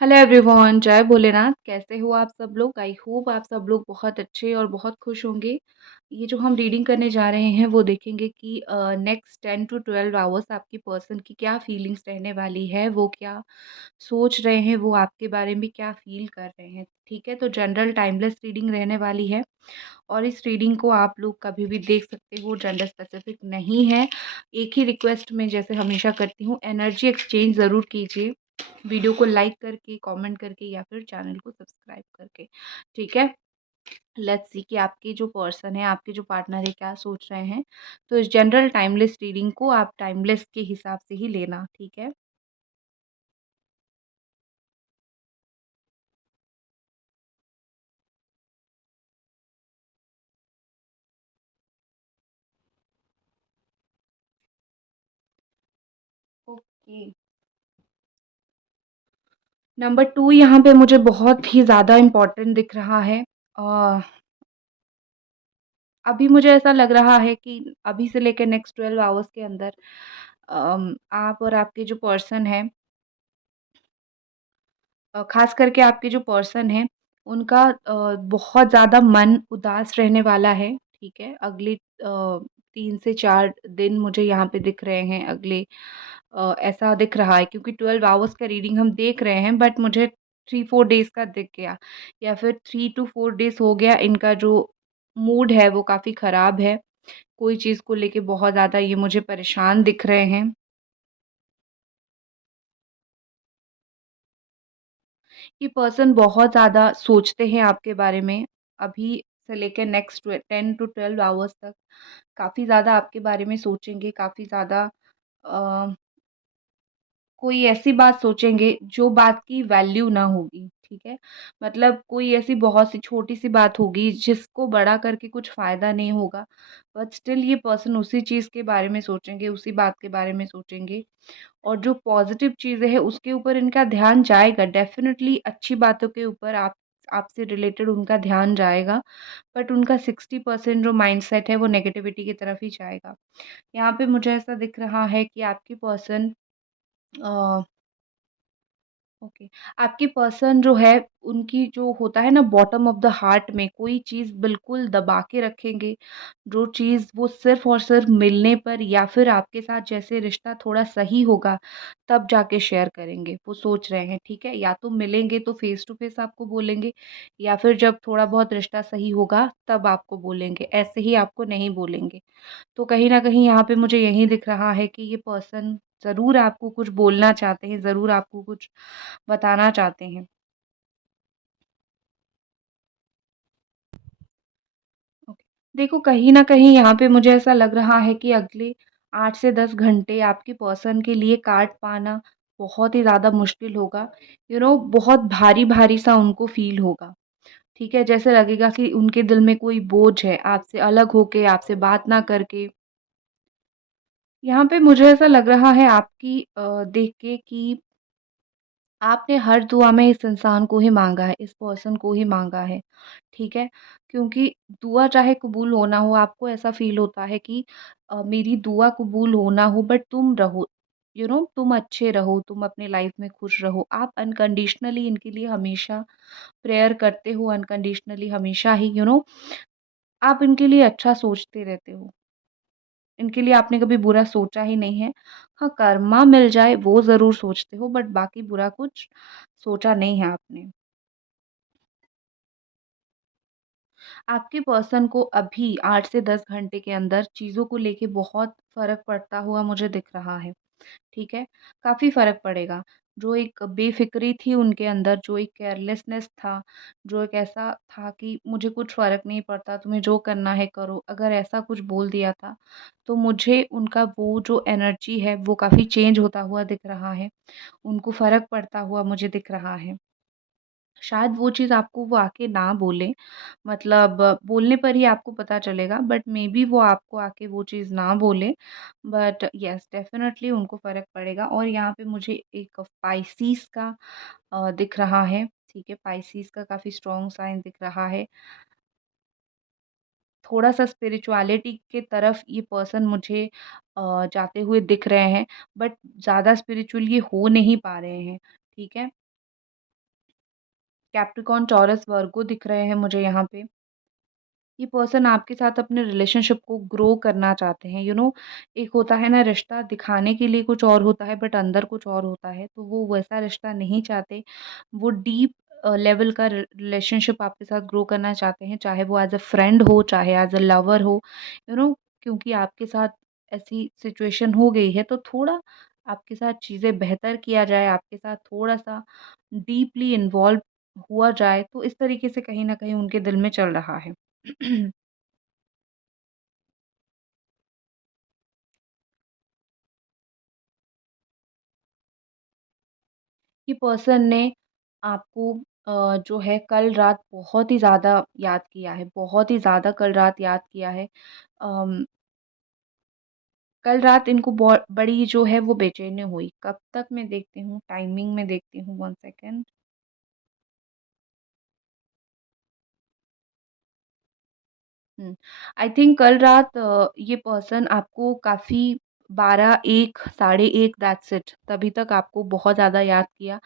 Hello everyone, जय भोलेनाथ। कैसे हो आप सब लोग? आई होप आप सब लोग बहुत अच्छे और बहुत खुश होंगे। ये जो हम रीडिंग करने जा रहे हैं वो देखेंगे कि नेक्स्ट 10 टू 12 आवर्स आपकी पर्सन की क्या फीलिंग्स रहने वाली है, वो क्या सोच रहे हैं, वो आपके बारे में क्या फील कर रहे हैं। ठीक है, तो जनरल टाइमलेस रीडिंग रहने वाली है और इस रीडिंग को आप लोग कभी भी देख सकते हो, जेंडर स्पेसिफिक नहीं है। एक ही रिक्वेस्ट में जैसे हमेशा करती हूँ, एनर्जी एक्सचेंज ज़रूर कीजिए, वीडियो को लाइक करके, कमेंट करके या फिर चैनल को सब्सक्राइब करके। ठीक है, लेट्स सी कि आपके जो पर्सन है, आपके जो पार्टनर है, क्या सोच रहे हैं। तो इस जनरल टाइमलेस रीडिंग को आप टाइमलेस के हिसाब से ही लेना। ठीक है, ओके। नंबर 2 यहाँ पे मुझे बहुत ही ज़्यादा इम्पोर्टेंट दिख रहा है। अ, अभी मुझे ऐसा लग रहा है कि अभी से लेकर नेक्स्ट 12 आवर्स के अंदर आप और आपके जो पर्सन है, ख़ास करके आपके जो पर्सन हैं, उनका बहुत ज़्यादा मन उदास रहने वाला है। ठीक है, अगले 3 से 4 दिन मुझे यहाँ पे दिख रहे हैं। अगले ऐसा दिख रहा है क्योंकि 12 आवर्स का रीडिंग हम देख रहे हैं, बट मुझे 3-4 डेज़ का दिख गया या फिर 3 टू 4 डेज़ हो गया। इनका जो मूड है वो काफ़ी ख़राब है। कोई चीज़ को लेके बहुत ज़्यादा ये मुझे परेशान दिख रहे हैं। ये पर्सन बहुत ज़्यादा सोचते हैं आपके बारे में, अभी से लेके नेक्स्ट 10 टू 12 आवर्स तक काफ़ी ज़्यादा आपके बारे में सोचेंगे, काफ़ी ज़्यादा अ, कोई ऐसी बात सोचेंगे जो बात की वैल्यू ना होगी। ठीक है? मतलब कोई ऐसी बहुत सी छोटी-सी बात होगी जिसको बड़ा करके कुछ फ़ायदा नहीं होगा, बट स्टिल ये पर्सन उसी चीज़ के बारे में सोचेंगे, उसी बात के बारे में सोचेंगे। और जो पॉज़िटिव चीज़ें हैं उसके ऊपर इनका ध्यान जाएगा, डेफ़िनिटली अच्छी बातों के ऊपर आप आपसे रिलेटेड उनका ध्यान जाएगा, बट उनका 60% जो माइंडसेट है वो नेगेटिविटी की तरफ ही जाएगा। यहाँ पे मुझे ऐसा दिख रहा है कि आपकी पर्सन अ ओके। आपकी पर्सन जो है, उनकी जो होता है ना बॉटम ऑफ द हार्ट में कोई चीज़ बिल्कुल दबा के रखेंगे, जो चीज़ वो सिर्फ़ और सिर्फ़ मिलने पर या फिर आपके साथ जैसे रिश्ता थोड़ा सही होगा, तब जाके शेयर करेंगे, वो सोच रहे हैं, ठीक है? या तो मिलेंगे तो फ़ेस टू फ़ेस आपको बोलेंगे या फिर जब थोड़ा बहुत रिश्ता सही होगा, तब आपको बोलेंगे, ऐसे ही आपको नहीं बोलेंगे। तो कहीं न कहीं यहाँ पे मुझे यही दिख रहा है कि ये पर्सन ज़रूर आपको कुछ बोलना चाहते हैं, ज़रूर आपको कुछ बताना चाहते हैं। ओके। देखो कहीं न कहीं यहाँ पे मुझे ऐसा लग रहा है कि अगले 8 से 10 घंटे आपके पर्सन के लिए काट पाना बहुत ही ज़्यादा मुश्किल होगा। बहुत भारी-भारी सा उनको फ़ील होगा। ठीक है? जैसे लगेगा कि उनके दिल में कोई बोझ है, आपसे अलग होके, आपसे बात ना करके। यहाँ पे मुझे ऐसा लग रहा है आपकी देख के कि आपने हर दुआ में इस इंसान को ही माँगा है, इस पर्सन को ही माँगा है, ठीक है? क्योंकि दुआ चाहे कबूल हो ना हो, आपको ऐसा फ़ील होता है कि मेरी दुआ कबूल हो ना हो बट तुम रहो, तुम अच्छे रहो, तुम अपनी लाइफ़ में खुश रहो। आप अनकंडीशनली इनके लिए हमेशा प्रेयर करते हो, अनकंडीशनली हमेशा ही आप इनके लिए अच्छा सोचते रहते हो। इनके लिए आपने कभी बुरा सोचा ही नहीं है। हाँ, कर्मा मिल जाए वो ज़रूर सोचते हो बट बाकी बुरा कुछ सोचा नहीं है आपने। आपके पर्सन को अभी 8 से 10 घंटे के अंदर चीज़ों को लेके बहुत फ़र्क पड़ता हुआ मुझे दिख रहा है, ठीक है? काफ़ी फ़र्क पड़ेगा। जो एक बेफ़िक्री थी उनके अंदर, जो एक केयरलेसनेस था, जो एक ऐसा था कि मुझे कुछ फ़र्क नहीं पड़ता, तुम्हें जो करना है करो, अगर ऐसा कुछ बोल दिया था, तो मुझे उनका वो जो एनर्जी है वो काफ़ी चेंज होता हुआ दिख रहा है। उनको फ़र्क पड़ता हुआ मुझे दिख रहा है। शायद वो चीज़ आपको वो आके ना बोलें, मतलब बोलने पर ही आपको पता चलेगा बट मेबी वो आपको आके वो चीज़ ना बोलें, बट येस डेफ़िनेटली उनको फ़र्क पड़ेगा। और यहाँ पे मुझे एक पाइसेस का दिख रहा है, ठीक है? पाइसेस का काफ़ी स्ट्रॉन्ग साइन दिख रहा है। थोड़ा-सा स्पिरिचुअलिटी के तरफ ये पर्सन मुझे जाते हुए दिख रहे हैं, बट ज़्यादा स्पिरिचुअल ये हो नहीं पा रहे हैं, ठीक है? कैप्रिकॉर्न, टॉरस, वर्गो दिख रहे हैं मुझे यहाँ पे। ये पर्सन आपके साथ अपने रिलेशनशिप को ग्रो करना चाहते हैं, एक होता है ना रिश्ता दिखाने के लिए कुछ और होता है बट अंदर कुछ और होता है, तो वो वैसा रिश्ता नहीं चाहते। वो डीप लेवल का रिलेशनशिप आपके साथ ग्रो करना चाहते हैं, चाहे वो एज़ अ फ्रेंड हो, चाहे एज़ अ लवर हो, यू नो क्योंकि आपके साथ ऐसी सिचुएशन हो गई है, तो थोड़ा आपके साथ चीज़ें बेहतर किया जाए, आपके साथ थोड़ा-सा डीपली इन्वॉल्व हुआ जाए, तो इस तरीके से कहीं न कहीं उनके दिल में चल रहा है। कि पर्सन ने आपको जो है कल रात बहुत ही ज़्यादा याद किया है, बहुत ही ज़्यादा कल रात याद किया है। अम, कल रात इनको बड़ी जो है वो बेचैनी हुई। कब तक मैं देखती हूँ, टाइमिंग में देखती हूँ 1 सेकंड। आई थिंक कल रात ये पर्सन आपको काफ़ी 12, 1, साढ़े 1 दैट्स इट तभी तक आपको बहुत ज़्यादा याद किया।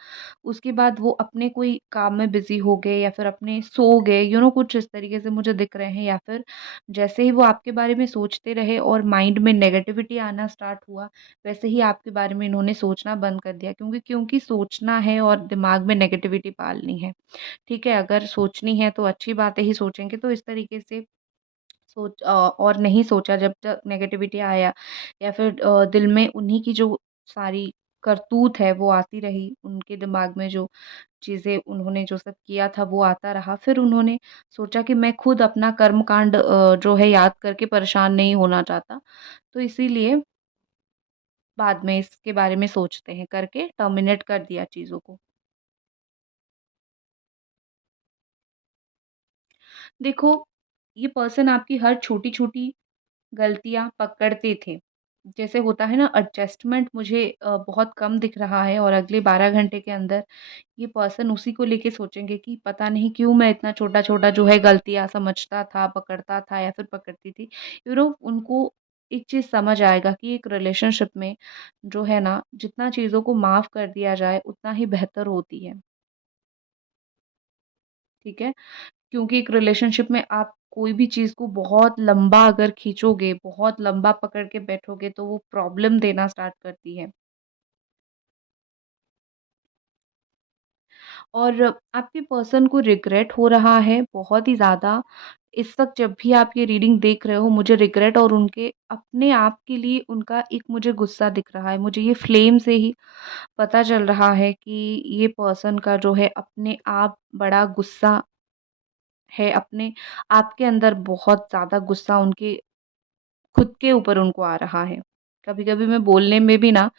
उसके बाद वो अपने कोई काम में बिज़ी हो गए या फिर अपने सो गए, कुछ इस तरीके से मुझे दिख रहे हैं, या फिर जैसे ही वो आपके बारे में सोचते रहे और माइंड में नेगेटिविटी आना स्टार्ट हुआ, वैसे ही आपके बारे में इन्होंने सोचना बंद कर दिया, क्योंकि सोचना है और दिमाग में नेगेटिविटी पालनी है। ठीक है, अगर सोचनी है तो अच्छी बातें ही सोचेंगे, तो इस तरीके से और नहीं सोचा जब तक नेगेटिविटी आया, या फिर दिल में उन्हीं की जो सारी करतूत है वो आती रही, उनके दिमाग में जो चीज़ें उन्होंने जो सब किया था वो आता रहा। फिर उन्होंने सोचा कि मैं खुद अपना कर्मकांड जो है याद करके परेशान नहीं होना चाहता। तो इसीलिए बाद में इसके बारे में सोचते हैं करके टर्मिनेट कर दिया चीज़ों को। देखो, ये पर्सन आपकी हर छोटी-छोटी गलतियाँ पकड़ते थे। जैसे होता है ना एडजस्टमेंट मुझे बहुत कम दिख रहा है, और अगले 12 घंटे के अंदर ये पर्सन उसी को लेके सोचेंगे कि पता नहीं क्यों मैं इतना छोटा-छोटा जो है गलतियाँ समझता था, पकड़ता था या फिर पकड़ती थी। उनको एक चीज़ समझ आएगा कि एक रिलेशनशिप में जो है ना, जितना चीज़ों को माफ़ कर दिया जाए उतना ही बेहतर होती है। ठीक है? क्योंकि एक रिलेशनशिप में आप कोई भी चीज़ को बहुत लंबा अगर खींचोगे, बहुत लंबा पकड़ के बैठोगे तो वो प्रॉब्लम देना स्टार्ट करती है। और आपके पर्सन को रिग्रेट हो रहा है बहुत ही ज़्यादा। इस वक़्त जब भी आप ये रीडिंग देख रहे हो, मुझे रिग्रेट और उनके अपने आप के लिए उनका एक मुझे गुस्सा दिख रहा है। मुझे ये फ्लेम से ही पता चल रहा है कि ये पर्सन का जो है अपने आप बड़ा गुस्सा है, अपने आप के अंदर बहुत ज़्यादा गुस्सा उनके खुद के ऊपर उनको आ रहा है। कभी-कभी मैं बोलने में भी ना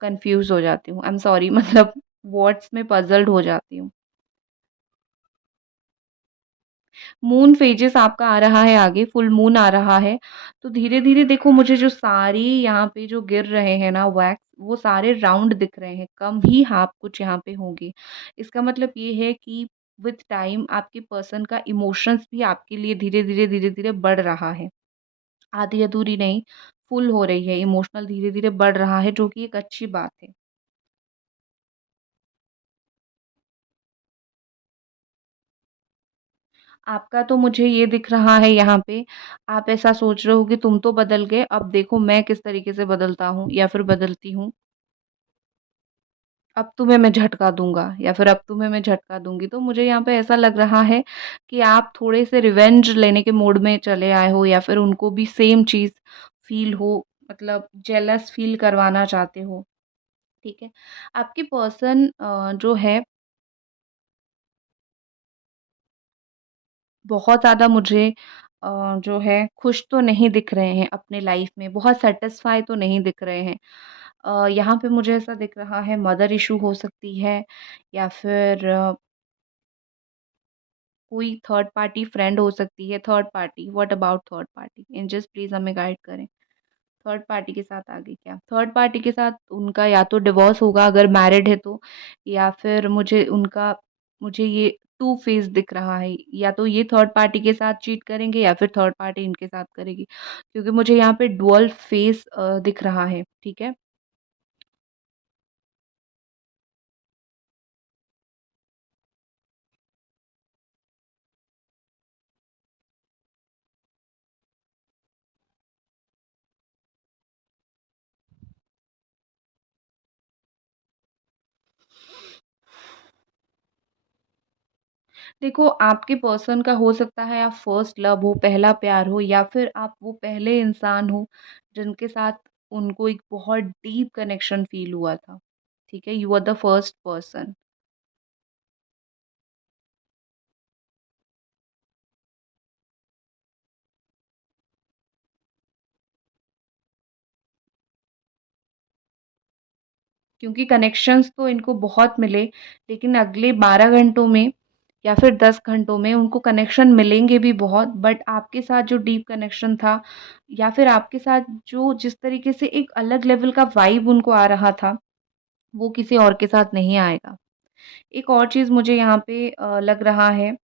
कन्फ्यूज़ हो जाती हूँ। आई एम सॉरी, मतलब वर्ड्स में पज़ल्ड हो जाती हूँ। मून फेजेस आपका आ रहा है आगे, फुल मून आ रहा है। तो धीरे-धीरे देखो, मुझे जो सारी यहाँ पे जो गिर रहे हैं ना वैक्स, वो सारे राउंड दिख रहे हैं, कम ही हाफ कुछ यहाँ पे होंगे। इसका मतलब ये है कि विथ टाइम आपके पर्सन का इमोशंस भी आपके लिए धीरे-धीरे, धीरे-धीरे बढ़ रहा है। आधी-अधूरी नहीं, फुल हो रही है, इमोशनल धीरे-धीरे बढ़ रहा है, जो कि एक अच्छी बात है। आपका तो मुझे ये दिख रहा है यहाँ पे, आप ऐसा सोच रहे हो कि तुम तो बदल गए, अब देखो मैं किस तरीके से बदलता हूँ या फिर बदलती हूँ। अब तुम्हें मैं झटका दूँगा या फिर अब तुम्हें मैं झटका दूँगी। तो मुझे यहाँ पे ऐसा लग रहा है कि आप थोड़े से रिवेंज लेने के मूड में चले आए हो, या फिर उनको भी सेम चीज़ फ़ील हो, मतलब जेलस फ़ील करवाना चाहते हो, ठीक है? आपके पर्सन जो है बहुत ज़्यादा मुझे जो है खुश तो नहीं दिख रहे हैं अपने लाइफ में, बहुत सैटिस्फाई तो नहीं दिख रहे हैं। यहाँ पे मुझे ऐसा दिख रहा है मदर इश्यू हो सकती है, या फिर कोई थर्ड पार्टी फ्रेंड हो सकती है। Third party, what about third party? Angels please हमें गाइड करें। थर्ड पार्टी के साथ आगे क्या? थर्ड पार्टी के साथ उनका या तो डिवोर्स होगा अगर मैरिड है तो, या फिर मुझे ये टू फेस दिख रहा है। या तो ये थर्ड पार्टी के साथ चीट करेंगे या फिर थर्ड पार्टी इनके साथ करेगी। क्योंकि मुझे यहाँ पे डुअल फेस दिख रहा है, ठीक है? देखो, आपके पर्सन का हो सकता है आप फर्स्ट लव हो, पहला प्यार हो या फिर आप वो पहले इंसान हो जिनके साथ उनको एक बहुत डीप कनेक्शन फ़ील हुआ था, ठीक है? You are the first person. क्योंकि कनेक्शंस तो इनको बहुत मिले, लेकिन अगले 12 घंटों में या फिर 10 घंटों में उनको कनेक्शन मिलेंगे भी बहुत, बट आपके साथ जो डीप कनेक्शन था या फिर आपके साथ जो जिस तरीके से एक अलग लेवल का वाइब उनको आ रहा था, वो किसी और के साथ नहीं आएगा। एक और चीज़ मुझे यहाँ पे लग रहा है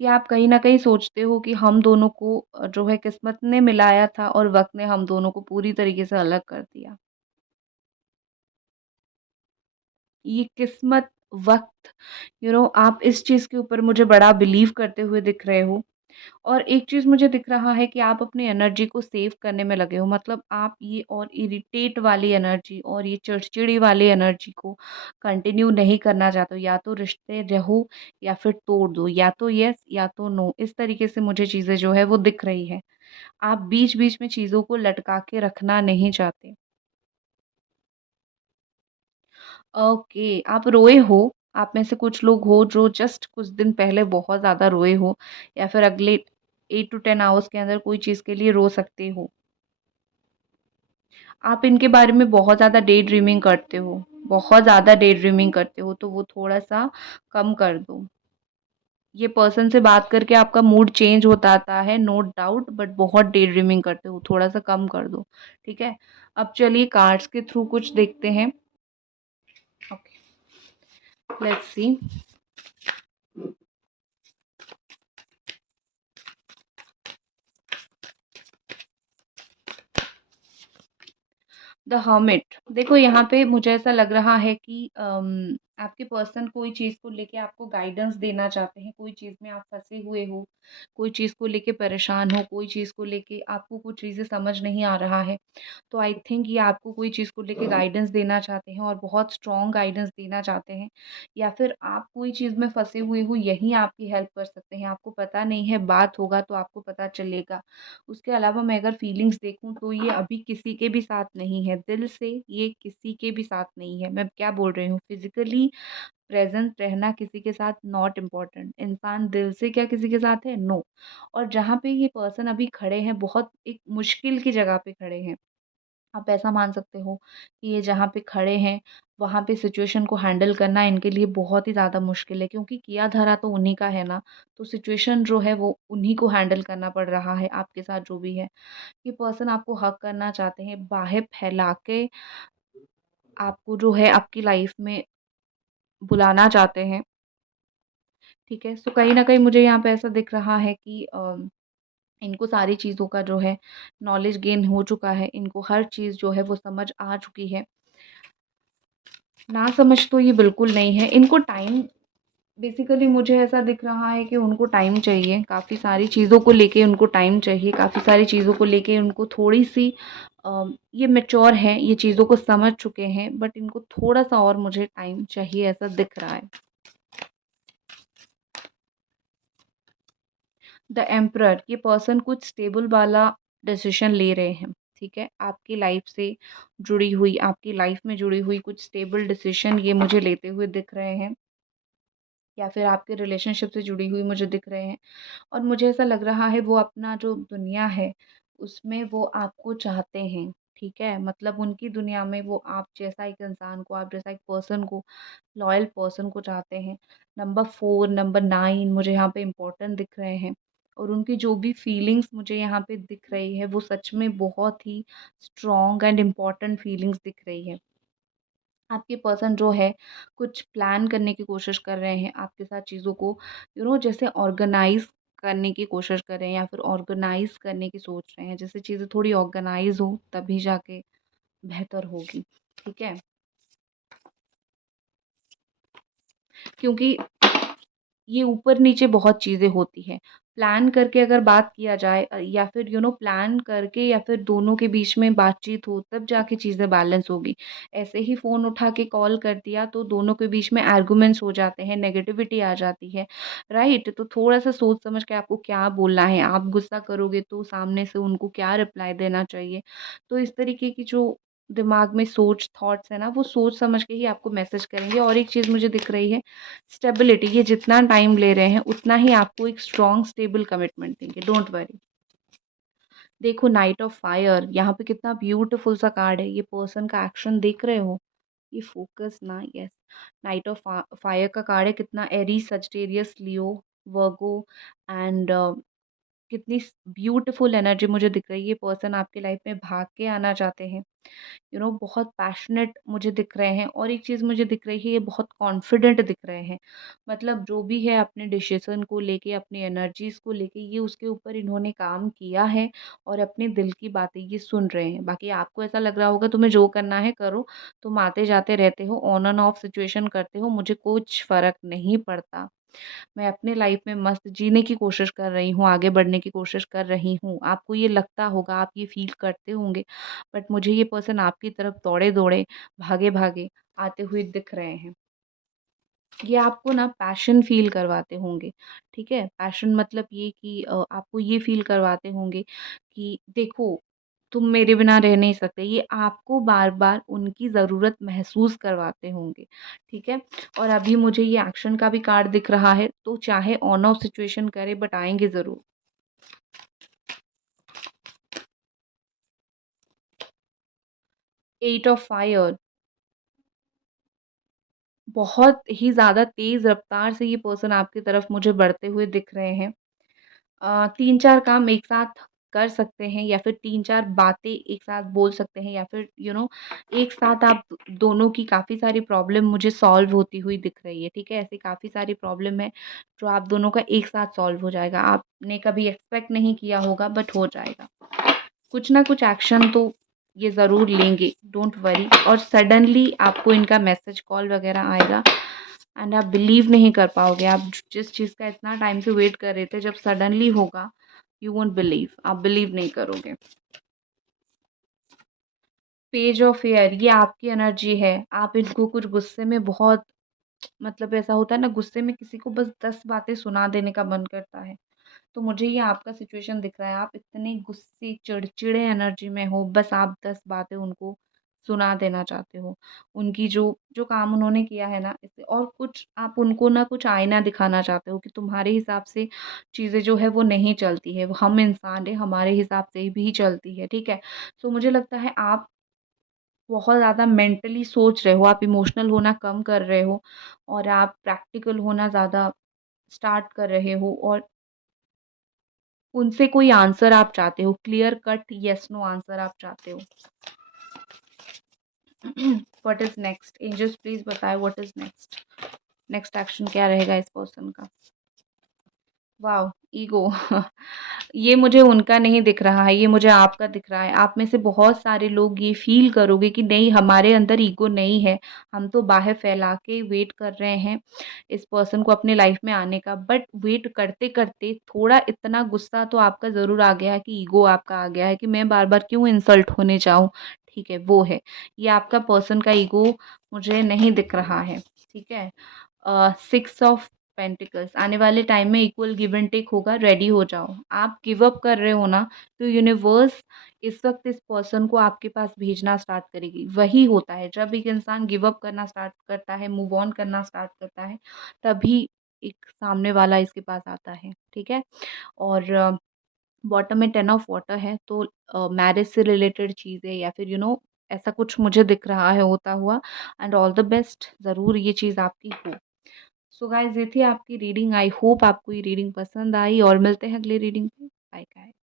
कि आप कहीं न कहीं सोचते हो कि हम दोनों को जो है किस्मत ने मिलाया था और वक़्त ने हम दोनों को पूरी तरीके से अलग कर दिया। ये किस्मत, वक़्त, आप इस चीज़ के ऊपर मुझे बड़ा बिलीव करते हुए दिख रहे हो। और एक चीज़ मुझे दिख रहा है कि आप अपनी एनर्जी को सेव करने में लगे हो। मतलब आप ये और इरिटेट वाली एनर्जी और ये चिड़चिड़ी वाली एनर्जी को कंटिन्यू नहीं करना चाहते हो। या तो रिश्ते रहो या फिर तोड़ दो, या तो येस या तो नो। इस तरीके से मुझे चीज़ें जो है वो दिख रही है। आप बीच-बीच में चीज़ों को लटका के रखना नहीं चाहते। ओके, आप रोए हो, आप में से कुछ लोग हो जो जस्ट कुछ दिन पहले बहुत ज़्यादा रोए हो या फिर अगले 8 टू 10 आवर्स के अंदर कोई चीज़ के लिए रो सकते हो। आप इनके बारे में बहुत ज़्यादा डे ड्रीमिंग करते हो, बहुत ज़्यादा डे ड्रीमिंग करते हो, तो वो थोड़ा-सा कम कर दो। ये पर्सन से बात करके आपका मूड चेंज होता आता है, नो डाउट, बट बहुत डे ड्रीमिंग करते हो, थोड़ा-सा कम कर दो, ठीक है? अब चलिए कार्ड्स के थ्रू कुछ देखते हैं। Okay, let's see. The hermit. देखो, यहाँ पे मुझे ऐसा लग रहा है कि आपके पर्सन कोई चीज़ को लेके आपको गाइडेंस देना चाहते हैं, कोई चीज़ में आप फँसे हुए हो, कोई चीज़ को लेके परेशान हो, कोई चीज़ को लेके आपको कुछ चीज़ें समझ नहीं आ रहा है। तो आई थिंक ये आपको कोई चीज़ को लेके गाइडेंस देना चाहते हैं और बहुत स्ट्रॉन्ग गाइडेंस देना चाहते हैं, या फिर आप कोई चीज़ में फँसे हुए हो, यही आपकी हेल्प कर सकते हैं। आपको पता नहीं है, बात होगा तो आपको पता चलेगा। उसके अलावा मैं अगर फीलिंग्स देखूँ तो ये अभी किसी के भी साथ नहीं है, दिल से ये किसी के भी साथ नहीं है। मैं क्या बोल रही हूँ, फिज़िकली प्रेज़ेंट रहना किसी के साथ नॉट इम्पोर्टेंट, इंसान दिल से क्या किसी के साथ है? नो। और जहाँ पे ये पर्सन अभी खड़े हैं, बहुत एक मुश्किल की जगह पे खड़े हैं। आप ऐसा मान सकते हो कि ये जहाँ पे खड़े हैं, वहाँ पे सिचुएशन को हैंडल करना इनके लिए बहुत ही ज़्यादा मुश्किल है, क्योंकि किया धरा तो उन्हीं का है ना, तो सिचुएशन जो है वो उन्हीं को हैंडल करना पड़ रहा है, आपके साथ जो भी है। ये पर्सन आपको हग करना चाहते हैं, बाहें फैला के आपको जो है आपकी लाइफ में बुलाना चाहते हैं, ठीक है? सो कहीं न कहीं मुझे यहाँ पे ऐसा दिख रहा है कि इनको सारी चीज़ों का जो है नॉलेज गेन हो चुका है, इनको हर चीज़ जो है वो समझ आ चुकी है। ना समझ तो ये बिल्कुल नहीं है, इनको टाइम, बेसिकली मुझे ऐसा दिख रहा है कि उनको टाइम चाहिए, काफ़ी सारी चीज़ों को लेके उनको टाइम चाहिए, काफ़ी सारी चीज़ों को लेके उनको थोड़ी-सी ये मैच्योर हैं, ये चीज़ों को समझ चुके हैं, बट इनको थोड़ा-सा और मुझे टाइम चाहिए, ऐसा दिख रहा है। द एम्परर, ये पर्सन कुछ स्टेबल वाला डिसीजन ले रहे हैं, ठीक है? आपकी लाइफ से जुड़ी हुई, आपकी लाइफ में जुड़ी हुई कुछ स्टेबल डिसीजन ये मुझे लेते हुए दिख रहे हैं, या फिर आपके रिलेशनशिप से जुड़ी हुई मुझे दिख रहे हैं। और मुझे ऐसा लग रहा है वो अपना जो दुनिया है, उसमें वो आपको चाहते हैं, ठीक है? मतलब उनकी दुनिया में वो आप जैसा एक इंसान को, आप जैसा एक पर्सन को, लॉयल पर्सन को चाहते हैं। नंबर 4, नंबर 9 मुझे यहाँ पे इम्पोर्टेंट दिख रहे हैं, और उनकी जो भी फीलिंग्स मुझे यहाँ पे दिख रही है, वो सच में बहुत ही स्ट्रॉन्ग एंड इम्पोर्टेंट फीलिंग्स दिख रही है। आपके पर्सन जो है कुछ प्लान करने की कोशिश कर रहे हैं आपके साथ चीज़ों को, जैसे ऑर्गेनाइज़ करने की कोशिश कर रहे हैं या फिर ऑर्गेनाइज़ करने की सोच रहे हैं। जैसे चीज़ें थोड़ी ऑर्गेनाइज़ हो तभी जाके बेहतर होगी, ठीक है? क्योंकि ये ऊपर-नीचे बहुत चीज़ें होती हैं। प्लान करके अगर बात किया जाए या फिर प्लान करके या फिर दोनों के बीच में बातचीत हो तब जाके चीज़ें बैलेंस होगी। ऐसे ही फ़ोन उठा के कॉल कर दिया तो दोनों के बीच में आर्गुमेंट्स हो जाते हैं, नेगेटिविटी आ जाती है, राइट? तो थोड़ा-सा सोच समझ के आपको क्या बोलना है, आप गुस्सा करोगे तो सामने से उनको क्या रिप्लाई देना चाहिए। तो इस तरीके की जो दिमाग में सोच थॉट्स है ना, वो सोच समझ के ही आपको मैसेज करेंगे। और एक चीज़ मुझे दिख रही है, स्टेबिलिटी, ये जितना टाइम ले रहे हैं उतना ही आपको एक स्ट्रॉन्ग स्टेबल कमिटमेंट देंगे, डोंट वरी। देखो नाइट ऑफ फायर, यहाँ पे कितना ब्यूटीफुल सा कार्ड है, ये पर्सन का एक्शन देख रहे हो, ये फोकस ना, यस। नाइट ऑफ फायर का कार्ड है, कितना एरी, सजिटेरियस, लियो, वर्गो एंड कितनी ब्यूटीफुल एनर्जी मुझे दिख रही है। ये पर्सन आपके लाइफ में भाग के आना चाहते हैं, बहुत पैशनेट मुझे दिख रहे हैं। और एक चीज़ मुझे दिख रही है, ये बहुत कॉन्फिडेंट दिख रहे हैं। मतलब जो भी है अपने डिसीजन को लेके, अपनी एनर्जीज को लेके, ये उसके ऊपर इन्होंने काम किया है और अपने दिल की बातें ये सुन रहे हैं। बाकी आपको ऐसा लग रहा होगा तुम्हें जो करना है करो, तुम आते जाते रहते हो, ऑन एंड ऑफ सिचुएशन करते हो, मुझे कुछ फर्क नहीं पड़ता। मैं अपने लाइफ में मस्त जीने की कोशिश कर रही हूँ, आगे बढ़ने की कोशिश कर रही हूँ। आपको ये लगता होगा, आप ये फ़ील करते होंगे, बट मुझे ये पर्सन आपकी तरफ दौड़े-दौड़े, भागे-भागे आते हुए दिख रहे हैं। ये आपको ना पैशन फ़ील करवाते होंगे, ठीक है? पैशन मतलब ये कि आपको ये फ़ील करवाते होंगे कि देखो, तुम मेरे बिना रह नहीं सकते। ये आपको बार-बार उनकी ज़रूरत महसूस करवाते होंगे, ठीक है? और अभी मुझे ये एक्शन का भी कार्ड दिख रहा है, तो चाहे ऑन ऑफ सिचुएशन करे बट आएँगे ज़रूर। एट ऑफ फायर, बहुत ही ज़्यादा तेज़ रफ़्तार से ये पर्सन आपकी तरफ मुझे बढ़ते हुए दिख रहे हैं। 3-4 काम एक साथ कर सकते हैं या फिर 3-4 बातें एक साथ बोल सकते हैं या फिर एक साथ आप दोनों की काफ़ी सारी प्रॉब्लम मुझे सॉल्व होती हुई दिख रही है, ठीक है? ऐसी काफ़ी सारी प्रॉब्लम है जो आप दोनों का एक साथ सॉल्व हो जाएगा। आपने कभी एक्सपेक्ट नहीं किया होगा बट हो जाएगा। कुछ ना कुछ एक्शन तो ये ज़रूर लेंगे, डोंट वरी। और सडनली आपको इनका मैसेज कॉल वगैरह आएगा एंड आप बिलीव नहीं कर पाओगे। आप जिस चीज़ का इतना टाइम से वेट कर रहे थे, जब सडनली होगा, यू वोंट बिलीव, आप बिलीव नहीं करोगे। पेज ऑफ एयर, ये आपकी एनर्जी है। आप इनको कुछ गुस्से में बहुत, मतलब ऐसा होता है ना, गुस्से में किसी को बस 10 बातें सुना देने का मन करता है। तो मुझे ये आपका सिचुएशन दिख रहा है, आप इतने गुस्से, चिड़चिड़े एनर्जी में हो, बस आप 10 बातें उनको सुना देना चाहते हो। उनकी जो जो काम उन्होंने किया है ना, इससे और कुछ आप उनको ना कुछ आईना दिखाना चाहते हो कि तुम्हारे हिसाब से चीज़ें जो है वो नहीं चलती है। वो हम इंसान हैं, हमारे हिसाब से ही भी चलती है, ठीक है? तो मुझे लगता है आप बहुत ज़्यादा मेंटली सोच रहे हो, आप इमोशनल होना कम कर रहे हो और आप प्रैक्टिकल होना ज़्यादा स्टार्ट कर रहे हो। और उनसे कोई आंसर आप चाहते हो, clear cut yes no answer आप चाहते हो। What is next? Angels please बताएँ what is next? Next action क्या रहेगा इस पर्सन का? वाओ! ईगो। ये मुझे उनका नहीं दिख रहा है, ये मुझे आपका दिख रहा है। आप में से बहुत सारे लोग ये फ़ील करोगे कि नहीं, हमारे अंदर ईगो नहीं है, हम तो बाहर फैला के वेट कर रहे हैं इस पर्सन को अपने लाइफ़ में आने का। बट वेट करते-करते थोड़ा इतना गुस्सा तो आपका ज़रूर आ गया है कि ईगो आपका आ गया है कि मैं बार-बार क्यों इंसल्ट होने जाऊँ, ठीक है, वो है। ये आपका पर्सन का ईगो मुझे नहीं दिख रहा है, ठीक है? 6 ऑफ पेंटिकल्स, आने वाले टाइम में इक्वल गिव एंड टेक होगा, रेडी हो जाओ। आप गिव अप कर रहे हो ना, तो यूनिवर्स इस वक़्त इस पर्सन को आपके पास भेजना स्टार्ट करेगी। वही होता है, जब एक इंसान गिव अप करना स्टार्ट करता है, मूव ऑन करना स्टार्ट करता है, तभी एक सामने वाला इसके पास आता है, ठीक है? और बॉटम में 10 ऑफ वाटर है, तो मैरिज से रिलेटेड चीज़ें या फिर ऐसा कुछ मुझे दिख रहा है होता हुआ। एंड ऑल द बेस्ट, ज़रूर ये चीज़ आपकी हो। सो गाइस, ये थी आपकी रीडिंग। आई होप आपको ये रीडिंग पसंद आई और मिलते हैं अगली रीडिंग पे। Bye guys.